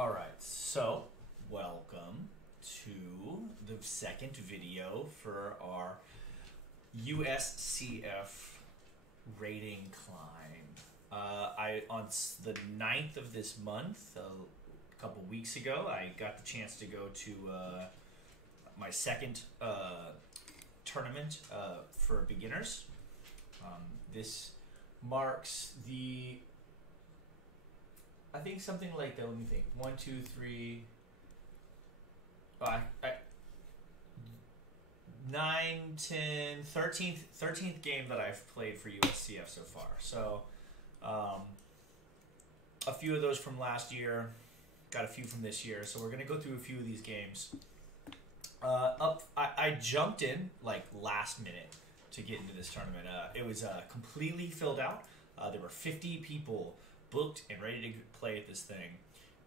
Alright, so welcome to the second video for our USCF rating climb. On the 9th of this month, a couple weeks ago, I got the chance to go to my second tournament for beginners. This marks I think something like that. Let me think. 1, 2, 3. 9, 10, 13th game that I've played for USCF so far. So, a few of those from last year, got a few from this year. So we're gonna go through a few of these games. I jumped in like last minute to get into this tournament. It was completely filled out. There were 50 people booked and ready to play at this thing,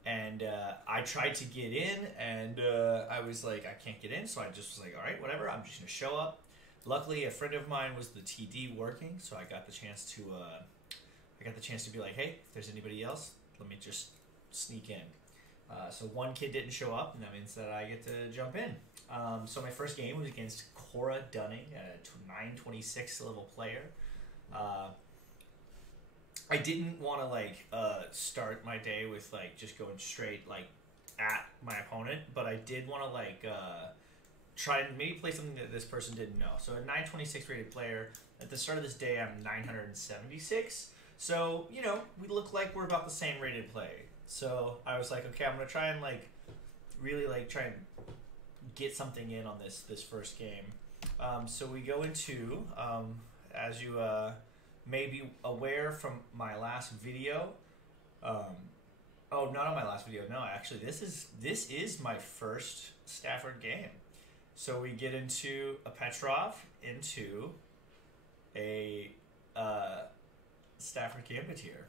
and I tried to get in, and I was like, I can't get in, so I just was like, all right, whatever, I'm just gonna show up. Luckily, a friend of mine was the TD working, so I got the chance to be like, hey, if there's anybody else, let me just sneak in. So one kid didn't show up, and that means that I get to jump in. So my first game was against Cora Dunning, a 926 level player. I didn't want to start my day with just going straight at my opponent, but I did want to try and maybe play something that this person didn't know. So a 926 rated player, at the start of this day I'm 976. So, we look like we're about the same rated play. So I was like, okay, I'm gonna try and really try and get something in on this first game. So we go into as you may be aware from my last video. Oh, not on my last video. No, actually, this is my first Stafford game. So we get into a Petrov into a Stafford Gambit here,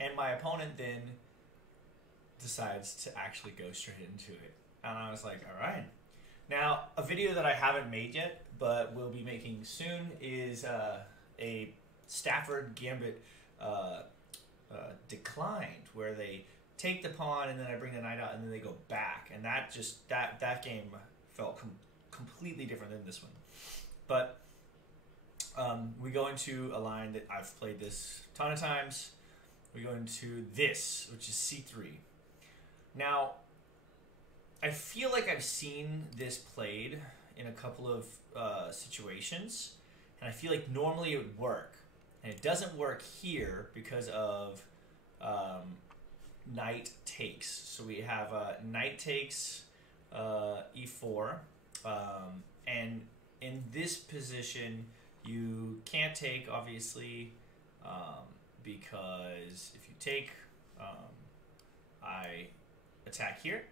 and my opponent then decides to actually go straight into it, and I was like, all right. Now, a video that I haven't made yet, but will be making soon, is a Stafford Gambit declined, where they take the pawn and then I bring the knight out and then they go back, and that game felt completely different than this one. But we go into a line that I've played this a ton of times. We go into this, which is c3. Now, I feel like I've seen this played in a couple of situations, and I feel like normally it would work. And it doesn't work here because of knight takes. So we have knight takes e4, and in this position you can't take, obviously, because if you take, I attack here,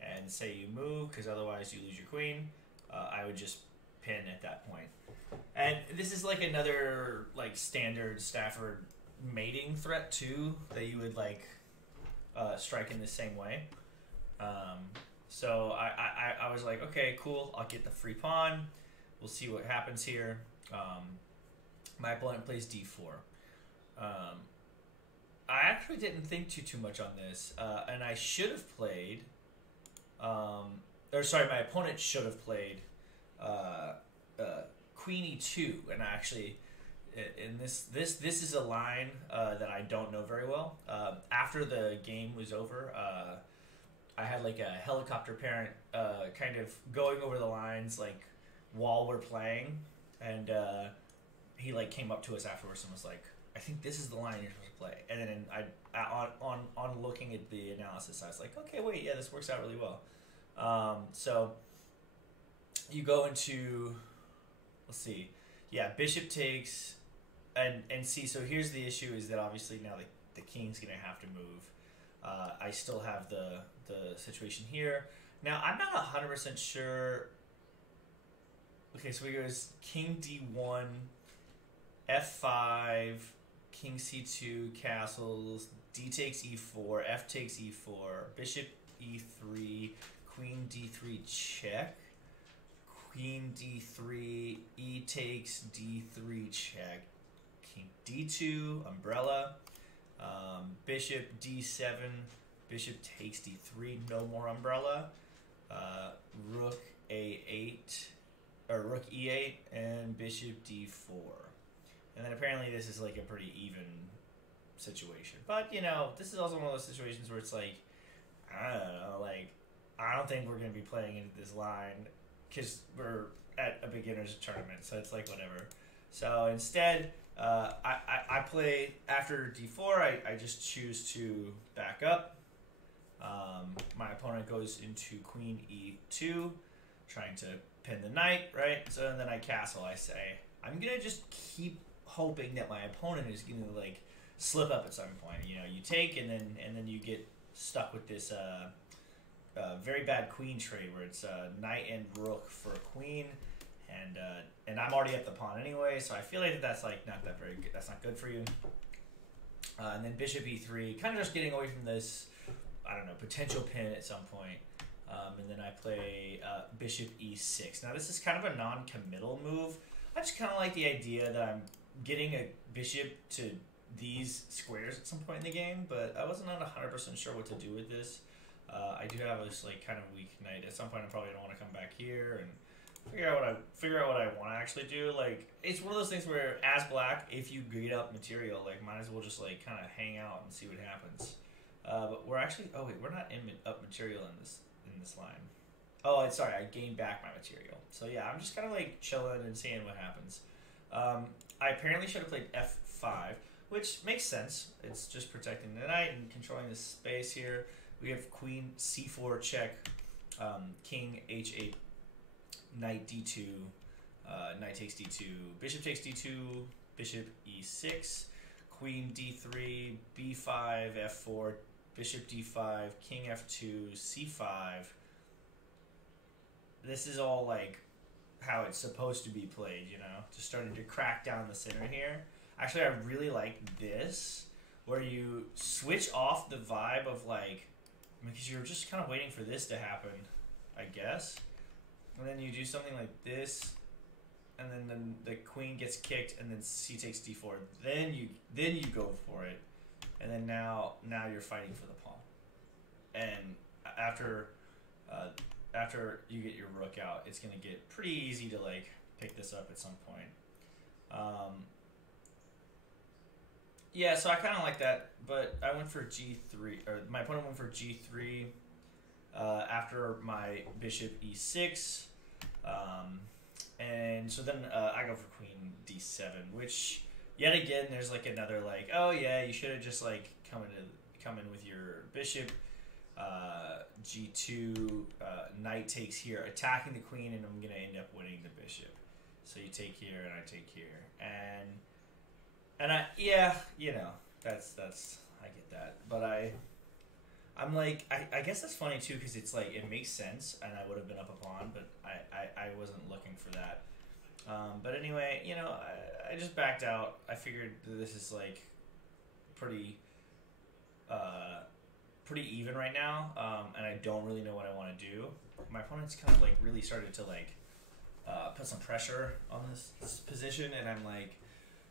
and say you move, because otherwise you lose your queen. I would just pin at that point. And this is another standard Stafford mating threat too, that you would strike in the same way. So I was like, okay, cool, I'll get the free pawn. We'll see what happens here. My opponent plays d4. I actually didn't think too much on this, and I should have played, my opponent should have played Queen e2, and actually, in this is a line that I don't know very well. After the game was over, I had a helicopter parent kind of going over the lines while we're playing, and he came up to us afterwards and was like, I think this is the line you're supposed to play. And then on looking at the analysis, I was like, okay, wait, yeah, this works out really well. So you go into, let's see, yeah, bishop takes, and see, so here's the issue, is that obviously now the king's gonna have to move. I still have the situation here. Now, I'm not 100% sure. Okay, so we go king d1, f5, king c2, castles, d takes e4, f takes e4, bishop e3, queen d3 check, queen d3, e takes d3 check, king d2, umbrella, bishop d7, bishop takes d3, no more umbrella. Rook a8, or rook e8, and bishop d4. And then apparently this is like a pretty even situation. But, you know, this is also one of those situations where it's like, I don't know, like, I don't think we're going to be playing into this line because we're at a beginner's tournament, so it's like whatever. So instead, I play after d4, I just choose to back up. My opponent goes into queen e2, trying to pin the knight, right? So then I castle. I say, I'm going to just keep hoping that my opponent is going to, like, slip up at some point. You know, you take and then you get stuck with this very bad queen trade where it's knight and rook for a queen, and I'm already at the pawn anyway, so I feel like that's like not that very good. That's not good for you. And then bishop e3, kind of just getting away from this, I don't know, potential pin at some point. And then I play bishop e6. Now this is kind of a non-committal move. I just kind of like the idea that I'm getting a bishop to these squares at some point in the game, but I wasn't 100% sure what to do with this. I do have this like kind of weak knight. At some point, I probably don't want to come back here and figure out what I want to actually do. Like, it's one of those things where, as black, if you get up material, like, might as well just like kind of hang out and see what happens. But we're actually, oh wait, we're not in up material in this line. Oh, sorry, I gained back my material. So yeah, I'm just kind of like chilling and seeing what happens. I apparently should have played f5, which makes sense. It's just protecting the knight and controlling the space here. We have queen c4 check, king h8, knight d2, knight takes d2, bishop takes d2, bishop e6, queen d3, b5, f4, bishop d5, king f2, c5. This is all like how it's supposed to be played, you know? Just starting to crack down the center here. Actually, I really like this, where you switch off the vibe of like, because you're just kind of waiting for this to happen, I guess. And then you do something like this, and then the queen gets kicked, and then c takes d4. Then you go for it, and then now you're fighting for the pawn. And after you get your rook out, it's gonna get pretty easy to like pick this up at some point. Yeah, so I kind of like that, but I went for g3, or my opponent went for g3 after my bishop e6, and so then I go for queen d7, which yet again there's like another like, oh yeah, you should have just like come in with your bishop, g2, knight takes here, attacking the queen, and I'm gonna end up winning the bishop. So you take here and I take here, and yeah, you know, that's I get that, but I'm like, I guess that's funny too, because it's like, it makes sense, and I would have been up a pawn, but I wasn't looking for that. But anyway, you know, I just backed out. I figured that this is like pretty even right now, and I don't really know what I want to do. My opponent's kind of like really started to like put some pressure on this position, and I'm like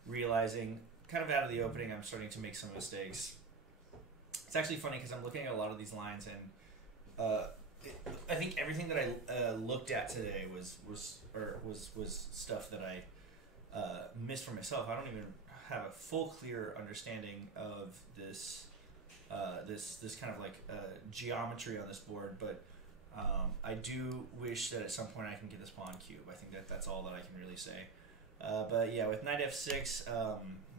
realizing kind of out of the opening I'm starting to make some mistakes. It's actually funny because I'm looking at a lot of these lines, and I think everything that I looked at today was stuff that I missed for myself. I don't even have a full clear understanding of this this kind of like geometry on this board, but I do wish that at some point I can get this pawn cube. I think that's all that I can really say. But yeah, with knight f6,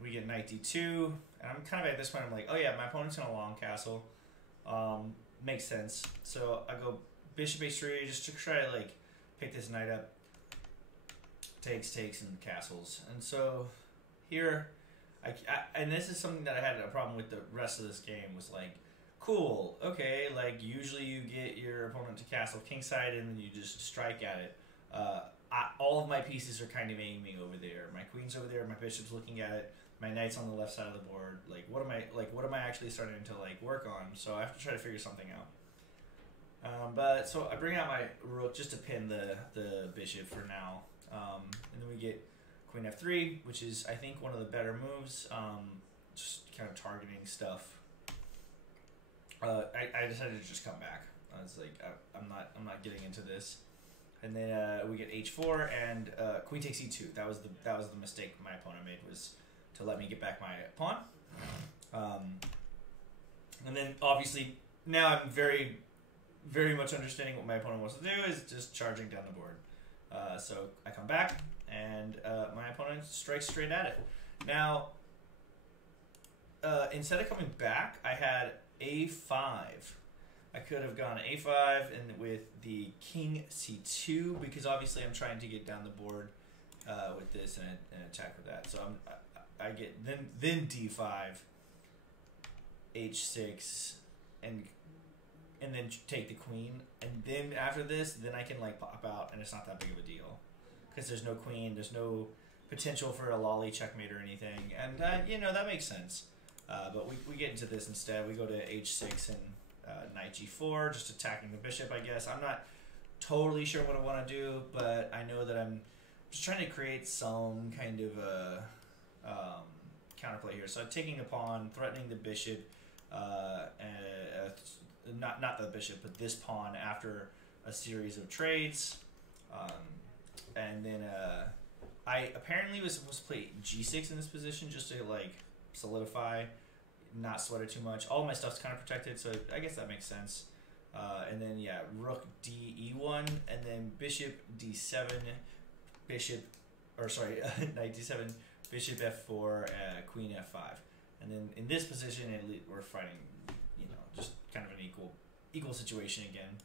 we get knight d2, and I'm kind of at this point, I'm like, oh yeah, my opponent's in a long castle. Makes sense. So I go bishop h3 just to try to like pick this knight up. Takes, and castles. And so here, and this is something that I had a problem with the rest of this game, was like, cool, okay, like usually you get your opponent to castle kingside and then you just strike at it. All of my pieces are kind of aiming over there. My queen's over there, my bishop's looking at it, my knight's on the left side of the board. Like, what am I actually starting to like work on? So I have to try to figure something out. But so I bring out my rook just to pin the bishop for now. And then we get queen f3, which is, I think, one of the better moves. Just kind of targeting stuff. I decided to just come back. I was like, I'm not getting into this. And then we get h4 and queen takes e2. That was the mistake my opponent made, was to let me get back my pawn. And then obviously now I'm very, very much understanding what my opponent wants to do is just charging down the board. So I come back and my opponent strikes straight at it. Now, instead of coming back, I had a5. I could have gone a5 and with the king c2 because obviously I'm trying to get down the board with this and attack with that. So I get then d5, h6, and then take the queen. And then after this, then I can like pop out and it's not that big of a deal because there's no queen, there's no potential for a lolly checkmate or anything, and that makes sense. But we get into this instead. We go to h6 and knight g4, just attacking the bishop, I guess. I'm not totally sure what I want to do, but I know that I'm just trying to create some kind of a counterplay here. So I'm taking the pawn, threatening the bishop, not the bishop, but this pawn after a series of trades. And then I apparently was supposed to play g6 in this position just to like solidify, not sweat it too much. All my stuff's kind of protected, so I guess that makes sense. And then yeah, rook d e1, and then bishop d7, knight d7, bishop f4, queen f5, and then in this position we're fighting, just kind of an equal situation again.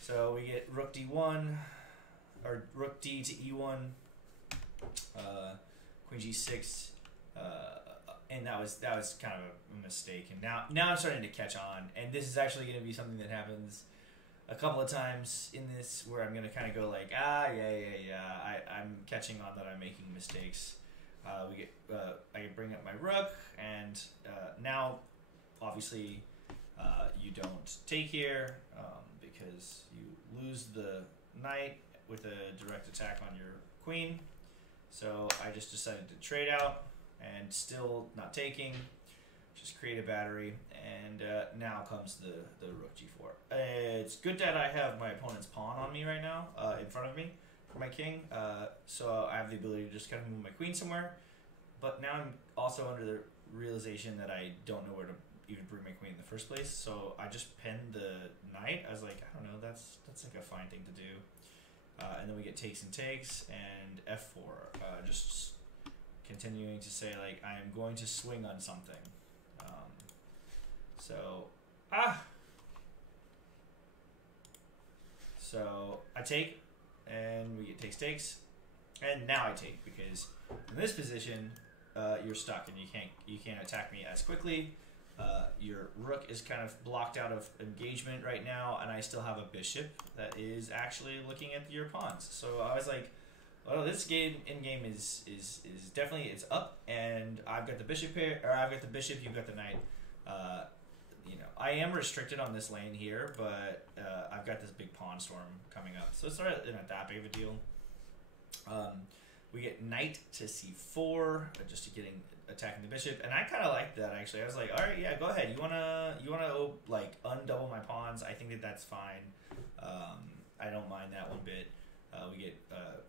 So we get rook d1, or rook d to e1, queen g6. And that was kind of a mistake, and now I'm starting to catch on, and this is actually going to be something that happens a couple of times in this where I'm going to kind of go like, I'm catching on that I'm making mistakes. I bring up my rook, and now obviously you don't take here because you lose the knight with a direct attack on your queen. So I just decided to trade out. And still not taking, just create a battery, and now comes the rook g4. It's good that I have my opponent's pawn on me right now, in front of me, for my king, so I have the ability to just kind of move my queen somewhere, but now I'm also under the realization that I don't know where to even bring my queen in the first place, so I just pinned the knight. I was like, I don't know, that's like a fine thing to do, and then we get takes and takes, and f4, just continuing to say like I am going to swing on something. So I take, and we get takes, and now I take because in this position you're stuck and you can't attack me as quickly. Your rook is kind of blocked out of engagement right now, and I still have a bishop that is actually looking at your pawns. So I was like, well, this game in game is definitely, it's up, and I've got the bishop here, or I've got the bishop, you've got the knight. I am restricted on this lane here, but I've got this big pawn storm coming up, so it's not that big of a deal. We get knight to c4, just to attacking the bishop, and I kind of like that actually. I was like, all right, yeah, go ahead. You wanna like undouble my pawns? I think that's fine. I don't mind that one bit. We get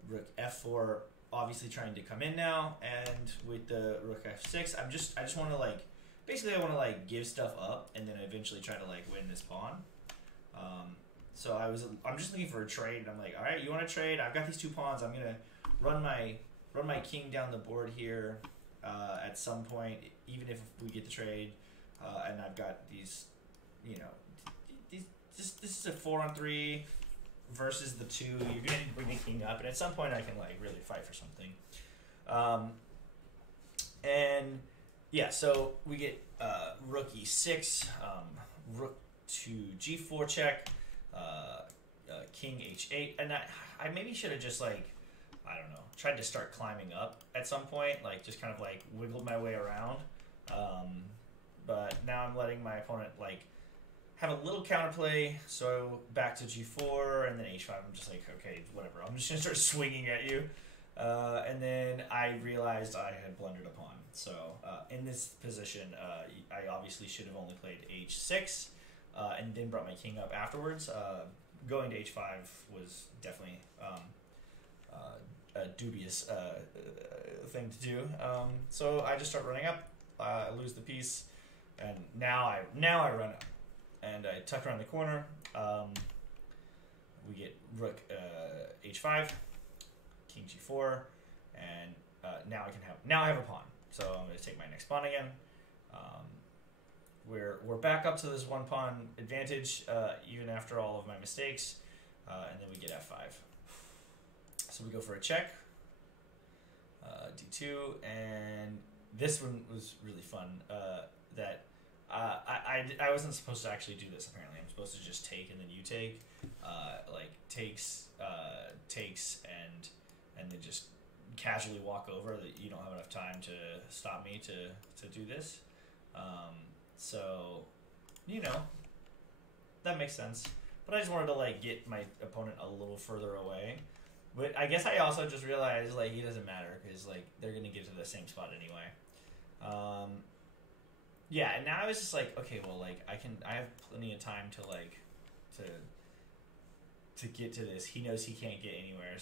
rook f4, obviously trying to come in now, and with the rook f6, I just want to like, basically I want to like give stuff up and then eventually try to like win this pawn. So I'm just looking for a trade, and I'm like, all right, you want to trade? I've got these two pawns. I'm gonna run my king down the board here at some point, even if we get the trade, and I've got these, this is a 4-on-3. Versus the 2, you're gonna bring the king up, and at some point I can like really fight for something. And yeah, so we get rook e6, rook to g4 check, king h8, and I maybe should have just like, I don't know, tried to start climbing up at some point, like just kind of like wiggled my way around. But now I'm letting my opponent like have a little counterplay, so back to g4, and then h5. I'm just like, okay, whatever. I'm just gonna start swinging at you, and then I realized I had blundered a pawn. So in this position, I obviously should have only played h6, and then brought my king up afterwards. Going to h5 was definitely a dubious thing to do. So I just start running up. I lose the piece, and now I run up, and I tuck around the corner. We get rook h5, king g4, and now I have a pawn. So I'm going to take my next pawn again. We're back up to this one pawn advantage, even after all of my mistakes, and then we get f5. So we go for a check, d2, and this one was really fun. That I wasn't supposed to actually do this. Apparently, I'm supposed to just take and then you take, like takes, and then just casually walk over. That you don't have enough time to stop me to do this. So, that makes sense. But I just wanted to like get my opponent a little further away. But I guess I also just realized like he doesn't matter because like they're gonna get to the same spot anyway. Yeah, and now I was just like, okay, well, like I have plenty of time to like to get to this. He knows he can't get anywhere,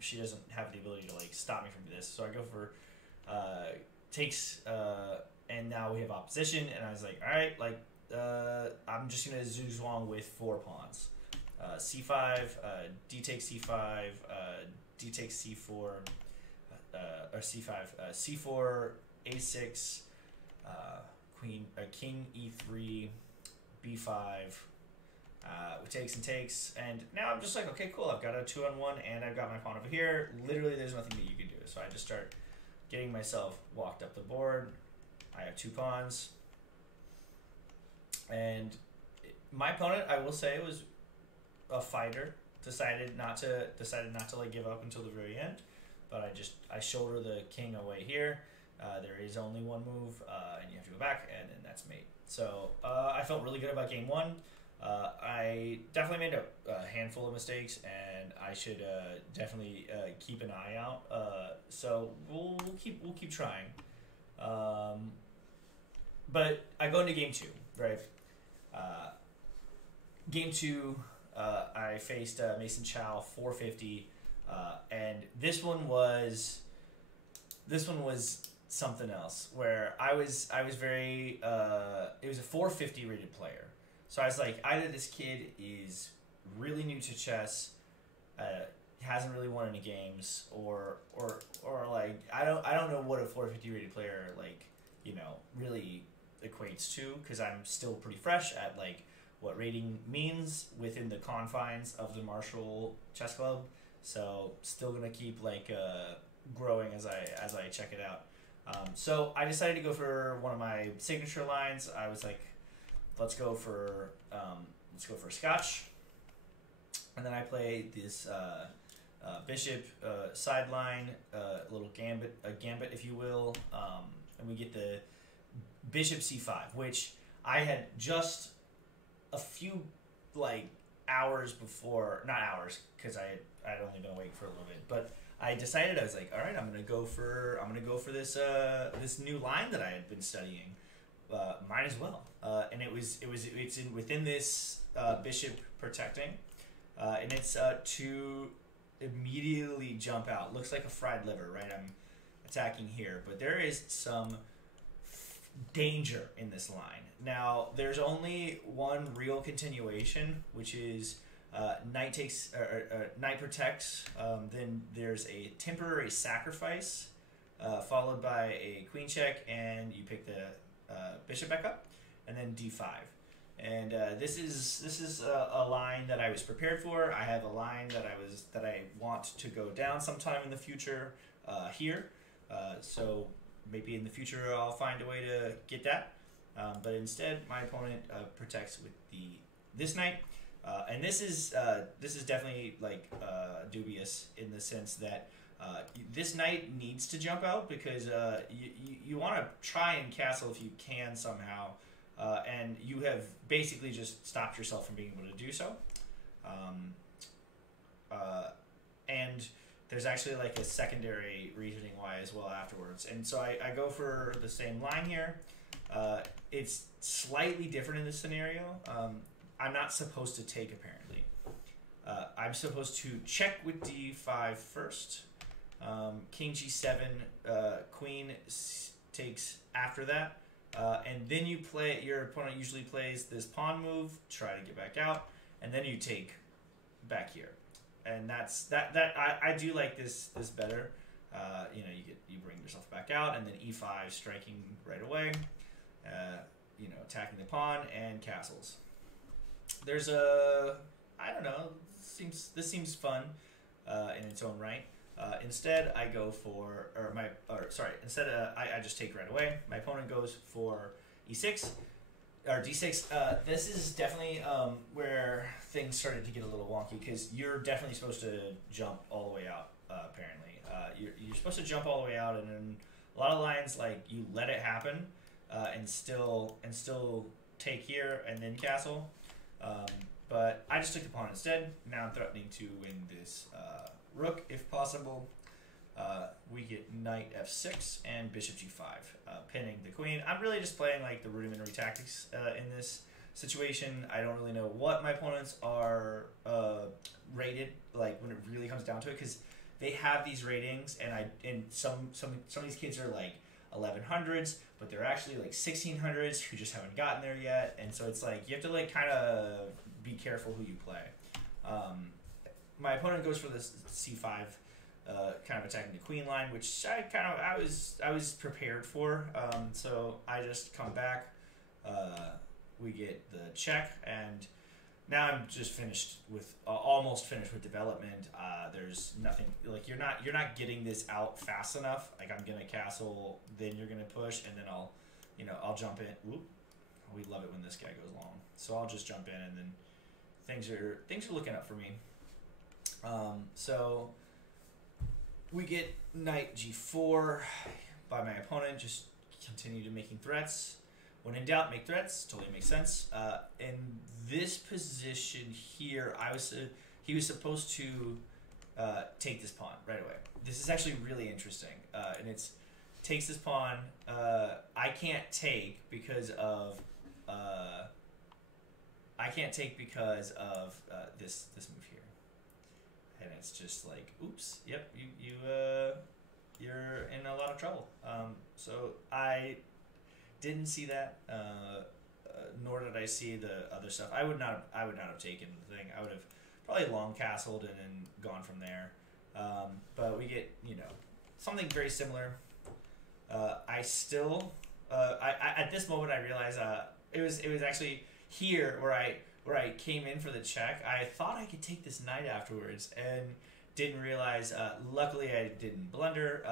she doesn't have the ability to like stop me from this. So I go for takes, and now we have opposition, and I was like, all right, like I'm just gonna zugzwang with 4 pawns. C5, D takes C5, D takes C4, or C5, C4, A6, King E3, B5, takes and takes, and now I'm just like, okay, cool, I've got a 2-on-1, and I've got my pawn over here. Literally, there's nothing that you can do. So I just start getting myself walked up the board. I have 2 pawns, and my opponent, I will say, was a fighter. Decided not to like give up until the very end, but I shoulder the king away here. There is only one move, and you have to go back, and then that's mate. So I felt really good about game 1. I definitely made a handful of mistakes, and I should definitely keep an eye out. So we'll keep trying. But I go into game 2, right? Game 2, I faced Mason Chow 450, and this one was something else. Where I was very it was a 450 rated player. So I was like, either this kid is really new to chess, hasn't really won any games, or like I don't know what a 450 rated player like really equates to, because I'm still pretty fresh at like what rating means within the confines of the Marshall Chess Club. So still gonna keep like growing as I check it out. So I decided to go for one of my signature lines. I was like, let's go for Scotch, and then I play this bishop sideline, little gambit if you will, and we get the bishop c5, which I had just a few like hours before, not hours because I'd only been awake for a little bit, but I decided, I was like, all right, I'm gonna go for this this new line that I had been studying. Might as well, and it's within this bishop protecting, and it's to immediately jump out. Looks like a fried liver, right? I'm attacking here, but there is some danger in this line. Now, there's only one real continuation, which is knight takes knight protects. Then there's a temporary sacrifice, followed by a queen check, and you pick the bishop back up, and then d5. And this is a line that I was prepared for. I have a line that I want to go down sometime in the future here. So maybe in the future I'll find a way to get that. But instead, my opponent protects with this knight, and this is definitely like dubious in the sense that this knight needs to jump out because you want to try and castle if you can somehow, and you have basically just stopped yourself from being able to do so. And there's actually like a secondary reasoning why as well afterwards. And so I go for the same line here. It's slightly different in this scenario. I'm not supposed to take, apparently. I'm supposed to check with d5 first. King g7, queen takes after that. And then you play, your opponent usually plays this pawn move, try to get back out, and then you take back here. And I do like this better. You bring yourself back out, and then e5 striking right away. Attacking the pawn and castles. There's I don't know. This seems fun in its own right. Instead, I go for, I just take right away. My opponent goes for e6 or d6. This is definitely where things started to get a little wonky because you're definitely supposed to jump all the way out. Apparently, you're supposed to jump all the way out, and in a lot of lines, like you let it happen, and still take here and then castle. But I just took the pawn instead. Now I'm threatening to win this rook if possible. We get knight f6 and bishop g5, pinning the queen. I'm really just playing like the rudimentary tactics in this situation. I don't really know what my opponents are rated, like when it really comes down to it, because they have these ratings, and some of these kids are like 1100s, but they're actually like 1600s who just haven't gotten there yet, and so it's like you have to like kind of be careful who you play. My opponent goes for this c5, kind of attacking the queen line, which I was prepared for. So I just come back. We get the check, and now I'm just almost finished with development. There's nothing, like you're not getting this out fast enough. Like I'm gonna castle, then you're gonna push, and then I'll jump in. Oop, we love it when this guy goes long. So I'll just jump in, and then things are looking up for me. So we get knight g4 by my opponent. Just continue to making threats. When in doubt, make threats. Totally makes sense. In this position here, he was supposed to take this pawn right away. This is actually really interesting, and takes this pawn. I can't take because of this move here, and it's just like, oops, yep, you're in a lot of trouble. So I didn't see that, nor did I see the other stuff. I would not have taken the thing. I would have probably long castled and then gone from there. But we get something very similar. I still at this moment I realized it was actually here where I came in for the check. I thought I could take this knight afterwards and didn't realize. Luckily I didn't blunder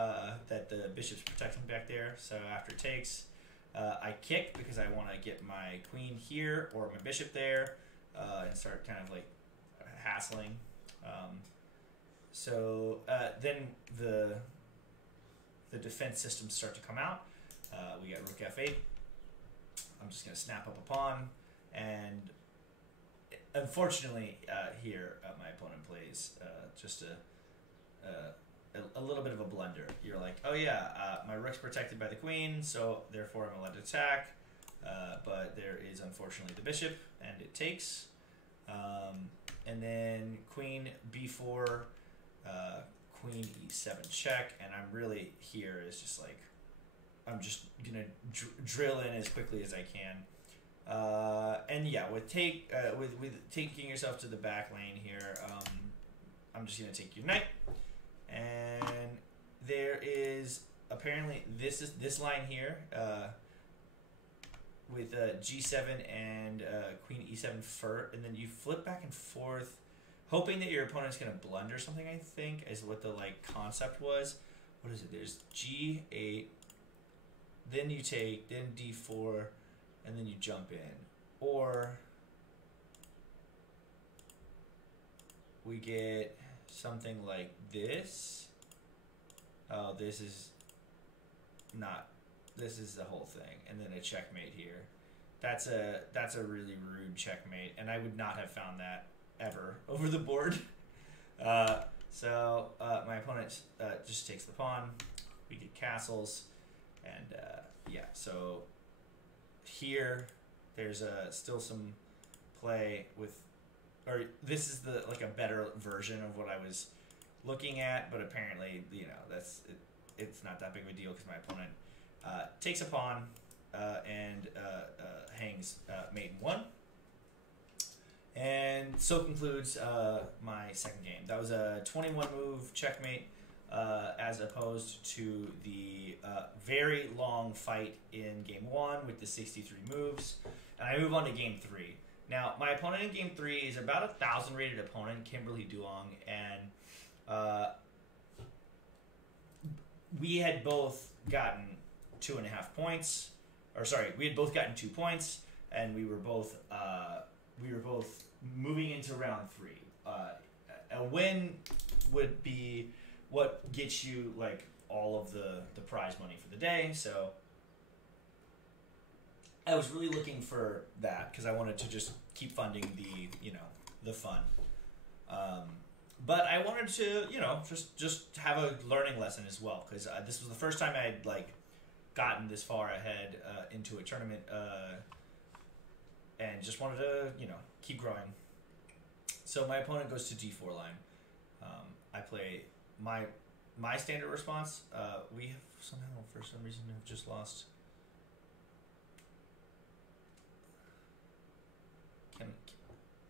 that the bishop's protecting back there. So after takes. I kick because I want to get my queen here or my bishop there and start kind of like hassling. Then the defense systems start to come out. We got rook f8. I'm just going to snap up a pawn, and unfortunately here my opponent plays just a little bit of a blunder. You're like, oh yeah, my rook's protected by the queen, so therefore I'm allowed to attack, but there is unfortunately the bishop, and it takes, and then queen b4, queen e7 check, and I'm really here is just like, I'm just gonna drill in as quickly as I can, and yeah, with taking yourself to the back lane here, I'm just gonna take your knight. And there is apparently this line here with g7 and queen e7 first, and then you flip back and forth, hoping that your opponent's gonna blunder something. I think is what the concept was. What is it? There's g8, then you take, then d4, and then you jump in, or we get something like this. Oh, this is the whole thing, and then a checkmate here. That's a really rude checkmate, and I would not have found that ever over the board. So my opponent just takes the pawn. We get castles, and yeah. So here, there's still some play with, or this is the like a better version of what I was looking at, but apparently, that's it. It's not that big of a deal because my opponent takes a pawn and hangs mate in 1. And so concludes my second game. That was a 21 move checkmate as opposed to the very long fight in game 1 with the 63 moves. And I move on to game 3. Now, my opponent in game 3 is about a 1,000 rated opponent, Kimberly Duong, and we had both gotten 2.5 points, or sorry, we had both gotten 2 points, and we were both moving into round 3. A win would be what gets you like all of the prize money for the day. So I was really looking for that because I wanted to just keep funding the fun. But I wanted to, just have a learning lesson as well, because this was the first time I had like gotten this far ahead into a tournament, and just wanted to, keep growing. So my opponent goes to d4 line. I play my standard response. We have somehow, for some reason, have just lost.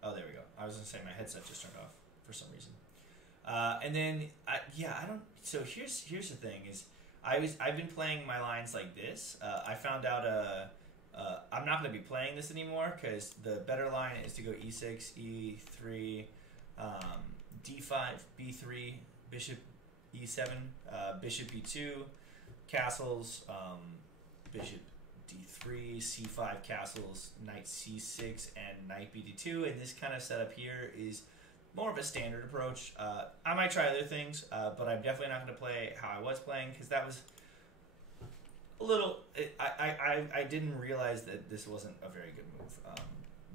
Oh, there we go. I was gonna say my headset just turned off for some reason. And then I don't. So here's the thing is I've been playing my lines like this. I found out I'm not gonna be playing this anymore because the better line is to go e6, e3, d5, b3, bishop e7, bishop e2, castles, bishop d3, c5 castles, knight c6, and knight bd2. And this kind of setup here is more of a standard approach. I might try other things, but I'm definitely not going to play how I was playing because that was a little. I didn't realize that this wasn't a very good move.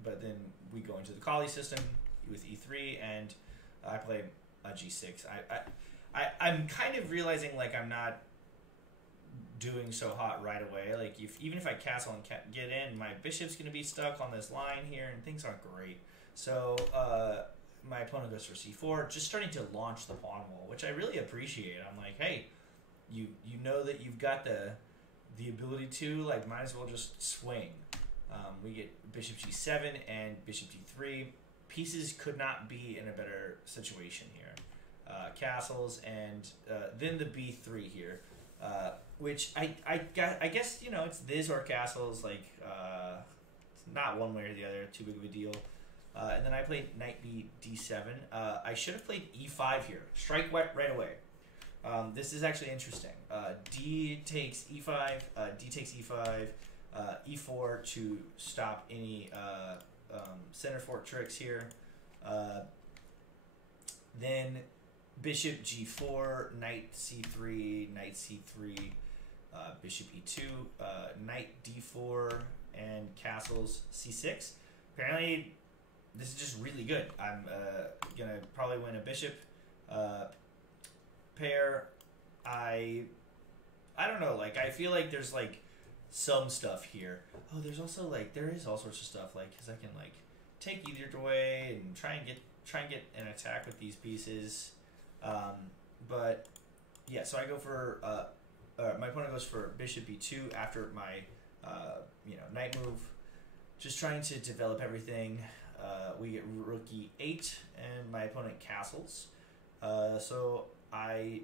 But then we go into the Kali system with e3, and I play a g6. I'm kind of realizing like I'm not doing so hot right away. Like even if I castle and get in, my bishop's going to be stuck on this line here, and things aren't great. So my opponent goes for c4, just starting to launch the pawn wall, which I really appreciate. I'm like, hey, you know that you've got the ability to, like, might as well just swing. We get bishop g7 and bishop d3. Pieces could not be in a better situation here. Castles, and then the b3 here. Which I guess, it's this or castles, like, it's not one way or the other, too big of a deal. And then I played knight b d7. I should have played e5 here. Strike right away. This is actually interesting. D takes e5, d takes e5, e4 to stop any center fork tricks here. Then bishop g4, knight c3, knight c3, bishop e2, knight d4, and castles c6. Apparently, this is just really good. I'm gonna probably win a bishop pair. I don't know. Like, I feel like there's like some stuff here. Oh, there is all sorts of stuff. Like, because I can like take either way and try and get an attack with these pieces. But yeah, so I go for my opponent goes for bishop b2 after my knight move. Just trying to develop everything. We get rook e8, and my opponent castles. So I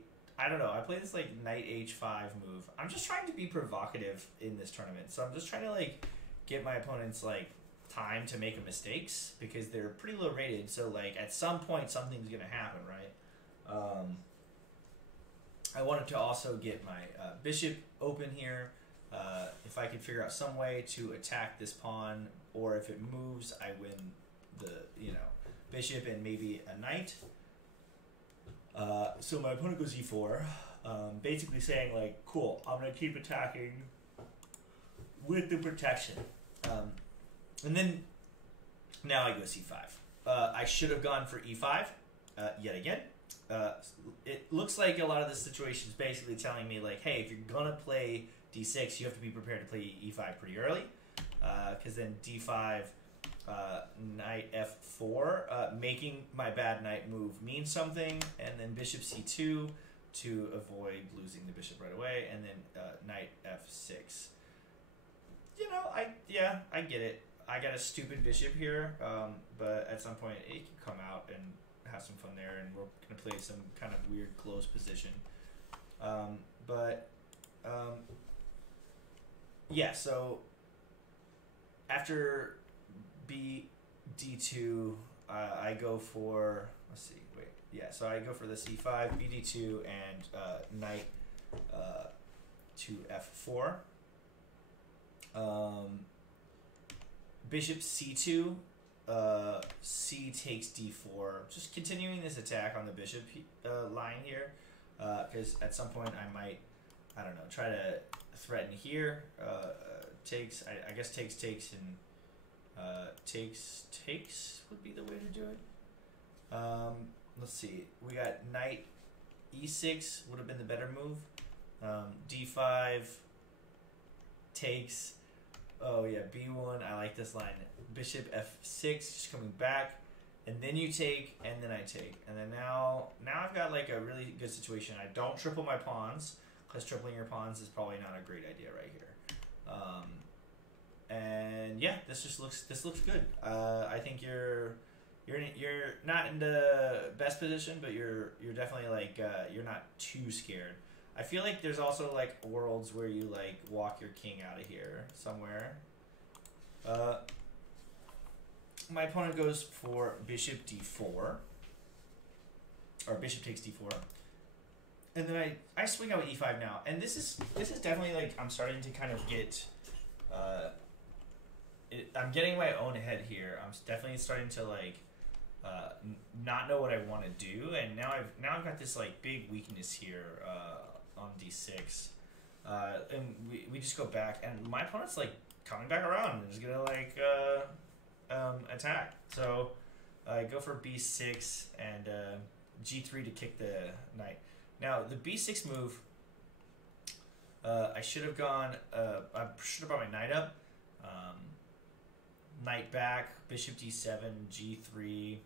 don't know. I play this like knight h5 move. I'm just trying to be provocative in this tournament. So I'm just trying to like get my opponents like time to make mistakes because they're pretty low rated. So like at some point something's gonna happen, right? I wanted to also get my bishop open here. If I could figure out some way to attack this pawn, or if it moves, I win the bishop and maybe a knight. So my opponent goes e4, basically saying like, cool, I'm gonna keep attacking with the protection. And then now I go c5. I should have gone for e5 yet again. It looks like a lot of this situation is basically telling me like, hey, if you're gonna play d6, you have to be prepared to play e5 pretty early. because then d5, knight f4, making my bad knight move means something, and then bishop c2 to avoid losing the bishop right away, and then knight f6. You know, I get it. I got a stupid bishop here, but at some point it can come out and have some fun there, and we're gonna play some kind of weird close position. Yeah. So after d2, I go for, let's see, wait, yeah. So I go for the c5, bd2, and knight to f4. Bishop c2, c takes d4. Just continuing this attack on the bishop line here, because at some point I might, I don't know, try to threaten here. Takes, I guess takes, and takes would be the way to do it. Let's see, we got knight e6 would have been the better move. d5 takes. Oh yeah, b1. I like this line. Bishop f6, just coming back, and then you take, and then I take, and then now I've got like a really good situation. I don't triple my pawns, because tripling your pawns is probably not a great idea right here. And yeah, this looks good. I think you're not in the best position, but you're definitely like you're not too scared. I feel like there's also like worlds where you like walk your king out of here somewhere. My opponent goes for bishop d4, or bishop takes d4, and then I swing out with e5 now, and this is definitely like I'm starting to kind of get. I'm getting my own head here. I'm definitely starting to like not know what I want to do, and now I've got this like big weakness here on d6, and we just go back, and my opponent's like coming back around and is gonna like attack. So I go for b6 and g3 to kick the knight. Now the b6 move, I should have gone. I should have brought my knight up. Knight back, bishop d7, g3,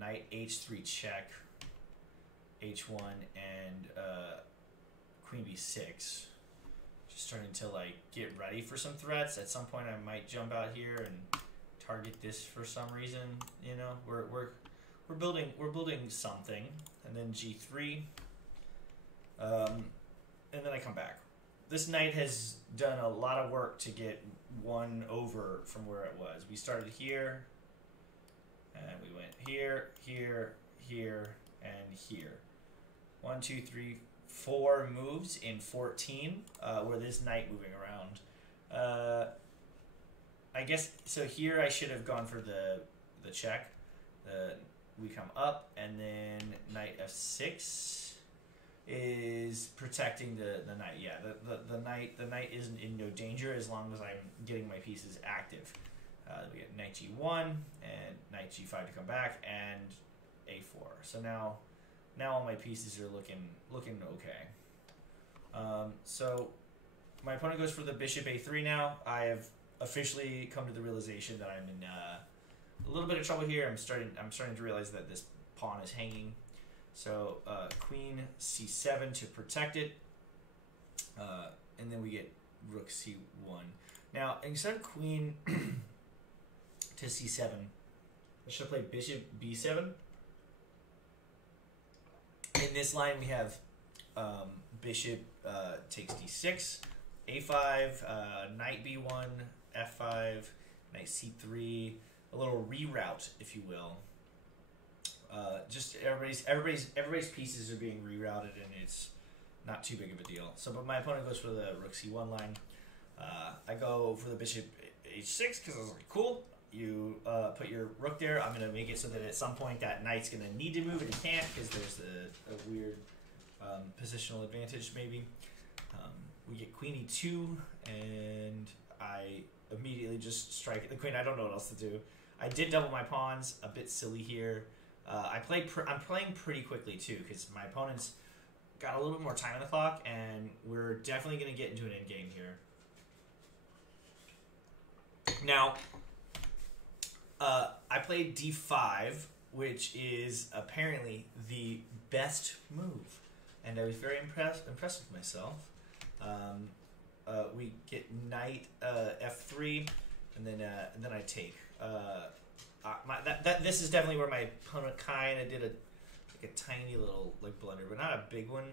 knight h3 check, h1, and queen b6. Just starting to like get ready for some threats. At some point, I might jump out here and target this for some reason. You know, we're building something, and then g3, and then I come back. This knight has done a lot of work to get one over from where it was. We started here, and we went here, here, here, and here. 1, 2, 3, 4 moves in 14, where this knight moving around. I guess, so here I should have gone for the check. We come up, and then knight f6 is protecting the knight. Yeah, the knight isn't in no danger as long as I'm getting my pieces active. We get knight g1 and knight g5 to come back, and a4. So now all my pieces are looking okay. So my opponent goes for the bishop a3 now. I have officially come to the realization that I'm in a little bit of trouble here. I'm starting to realize that this pawn is hanging. So queen c7 to protect it, and then we get rook c1. Now instead of queen to c7, I should play bishop b7. In this line we have bishop takes d6, a5, knight b1, f5, knight c3, a little reroute, if you will. Just everybody's pieces are being rerouted, and it's not too big of a deal. So, but my opponent goes for the rook c1 line. I go for the bishop h6 because I was like, cool. You put your rook there. I'm gonna make it so that at some point that knight's gonna need to move and he can't because there's a weird positional advantage maybe. We get queen e2, and I immediately just strike the queen. I don't know what else to do. I did double my pawns, a bit silly here. I'm playing pretty quickly too because my opponent's got a little bit more time on the clock, and we're definitely going to get into an endgame here. Now, I played d5, which is apparently the best move, and I was very impressed with myself. We get knight f3, and then I take. This is definitely where my opponent kind of did a tiny little like blunder, but not a big one.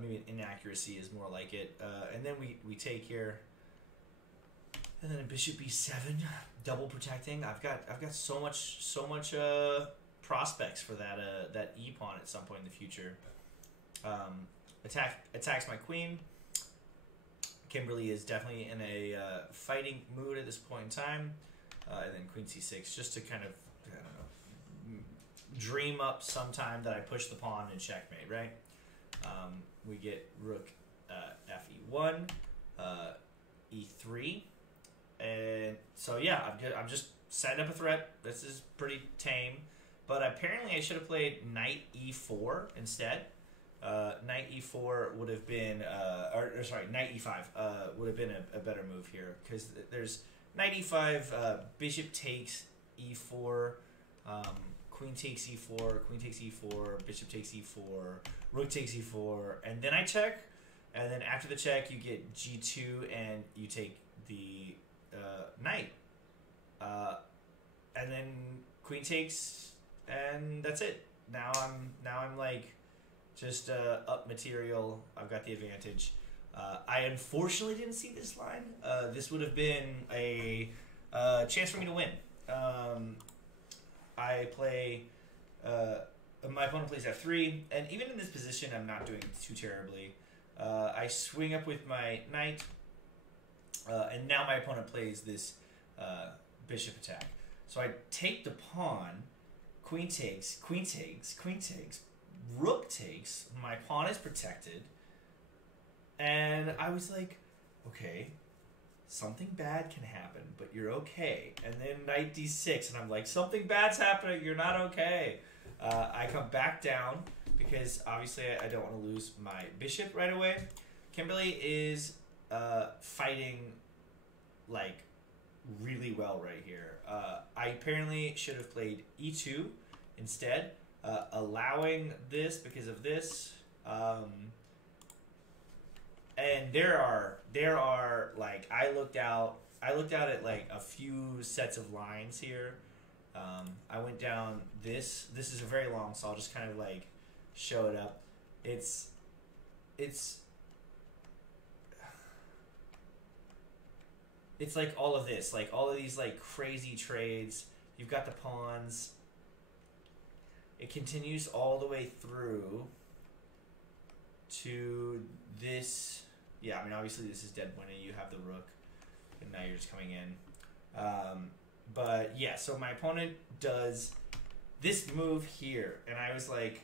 Maybe an inaccuracy is more like it. And then we take here, and then a bishop b7, double protecting. I've got so much prospects for that e pawn at some point in the future. Attacks my queen. Kimberly is definitely in a fighting mood at this point in time. And then queen c6, just to kind of, I don't know, dream up sometime that I push the pawn and checkmate, right? We get rook fe1, e3, and so yeah, I'm just setting up a threat. This is pretty tame, but apparently I should have played knight e4 instead. Knight e4 would have been, or sorry, knight e5 would have been a better move here, because there's knight e5, bishop takes e4, queen takes e4, queen takes e4, bishop takes e4, rook takes e4, and then I check, and then after the check you get g2 and you take the knight, and then queen takes, and that's it. Now I'm like just up material. I've got the advantage. I unfortunately didn't see this line. This would have been a chance for me to win. I play. My opponent plays f3, and even in this position, I'm not doing too terribly. I swing up with my knight, and now my opponent plays this bishop attack. So I take the pawn. Queen takes. Queen takes. Queen takes. Rook takes. My pawn is protected. And I was like, okay, something bad can happen, but you're okay. And then knight d6, and I'm like, something bad's happening, you're not okay. I come back down, because obviously I don't want to lose my bishop right away. Kimberly is fighting, like, really well right here. I apparently should have played e2 instead, allowing this because of this. And there are like I looked out at like a few sets of lines here. I went down this is a very long, so I'll just kind of like show it up. It's like all of this, like all of these like crazy trades. You've got the pawns. It continues all the way through to this. Yeah, I mean, obviously this is dead winning. You have the rook, and now you're just coming in. But yeah, so my opponent does this move here, and I was like,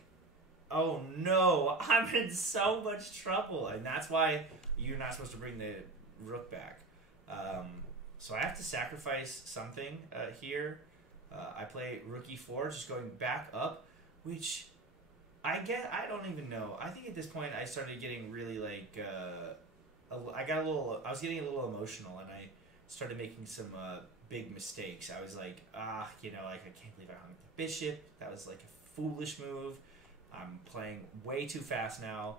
oh no, I'm in so much trouble. And that's why you're not supposed to bring the rook back. So I have to sacrifice something here. I play rook e4, just going back up, which I don't even know. I think at this point I started getting really like, I was getting a little emotional, and I started making some big mistakes. I was like, like I can't believe I hung the bishop. That was like a foolish move. I'm playing way too fast now.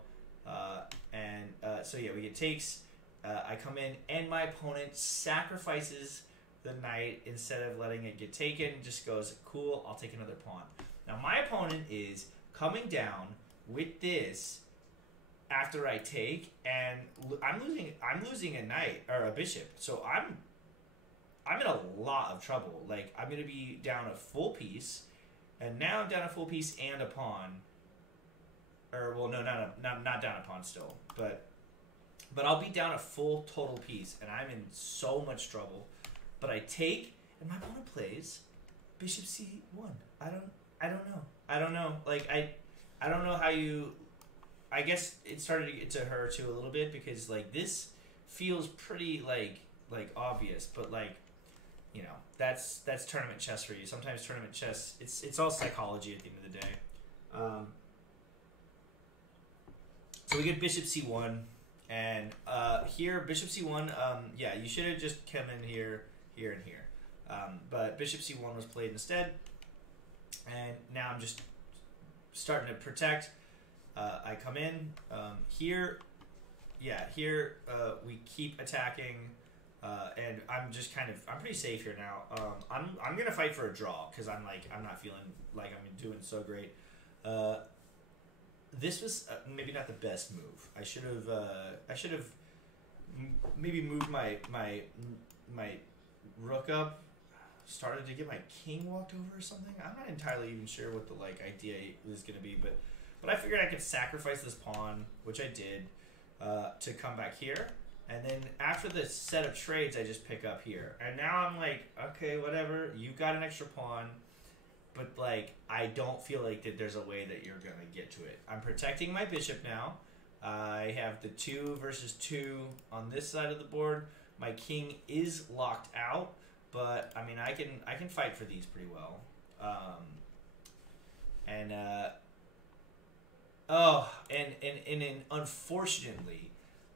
So yeah, we get takes. I come in, and my opponent sacrifices the knight instead of letting it get taken. Just goes, cool, I'll take another pawn. Now my opponent is coming down with this after I take, and I'm losing a knight or a bishop. So I'm in a lot of trouble. Like, I'm gonna be down a full piece, and now I'm down a full piece and a pawn. Or well, no, not down a pawn still, but I'll be down a full total piece, and I'm in so much trouble. But I take, and my opponent plays bishop c1. I don't know. Like I don't know how you. I guess it started to get to her too a little bit, because like this feels pretty like obvious, but like, you know, that's tournament chess for you. Sometimes tournament chess, it's all psychology at the end of the day. So we get bishop c1, and here bishop c1. Yeah, you should have just come in here here, and here. But bishop c1 was played instead, and now I'm just starting to protect. I come in here. Yeah, here we keep attacking, and I'm just I'm pretty safe here now. I'm gonna fight for a draw because I'm not feeling like I'm doing so great. This was maybe not the best move. I should have maybe moved my rook up, started to get my king walked over or something. I'm not entirely even sure what the idea is gonna be, but I figured I could sacrifice this pawn, which I did, to come back here. And then after the set of trades, I just pick up here. And now I'm like, okay, whatever. You've got an extra pawn, but I don't feel like that there's a way that you're gonna get to it. I'm protecting my bishop now. I have the 2 versus 2 on this side of the board. My king is locked out, but I mean I can fight for these pretty well.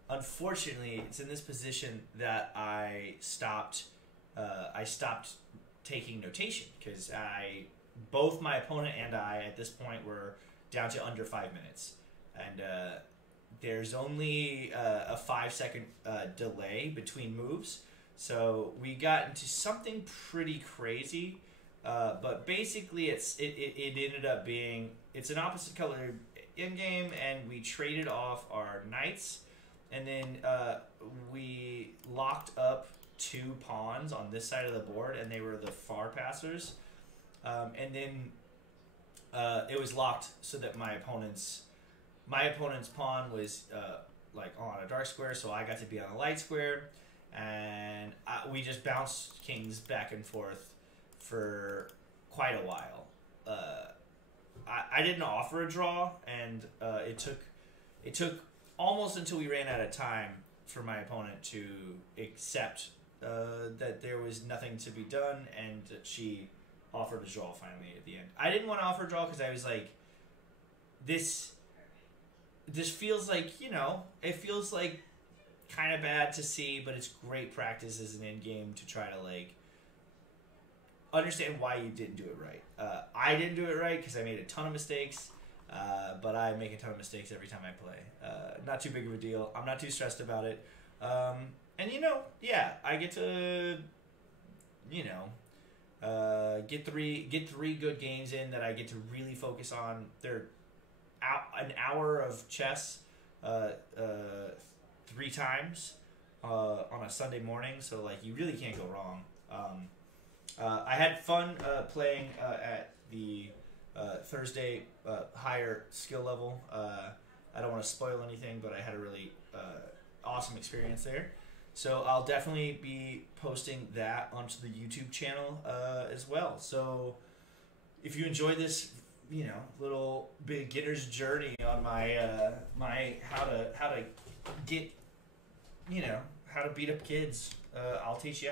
Unfortunately, it's in this position that I stopped taking notation because both my opponent and I at this point were down to under 5 minutes, and there's only a 5-second delay between moves, so we got into something pretty crazy. But basically, it ended up being it's an opposite color in game, and we traded off our knights, and then we locked up 2 pawns on this side of the board, and they were the far passers, and then it was locked so that my opponent's pawn was on a dark square, so I got to be on a light square, and we just bounced kings back and forth for quite a while. I didn't offer a draw, and it took almost until we ran out of time for my opponent to accept that there was nothing to be done, and that she offered a draw finally at the end. I didn't want to offer a draw because I was like, this feels like, it feels like kind of bad to see, but it's great practice as an end game to try to understand why you didn't do it right. I didn't do it right because I made a ton of mistakes, but I make a ton of mistakes every time I play. Not too big of a deal. I'm not too stressed about it. And I get to, get three good games in that I get to really focus on. They're an hour of chess 3 times on a Sunday morning, so you really can't go wrong. I had fun playing at the Thursday higher skill level. I don't want to spoil anything, but I had a really awesome experience there. So I'll definitely be posting that onto the YouTube channel as well. So if you enjoyed this, little beginner's journey on my my how to get how to beat up kids, I'll teach you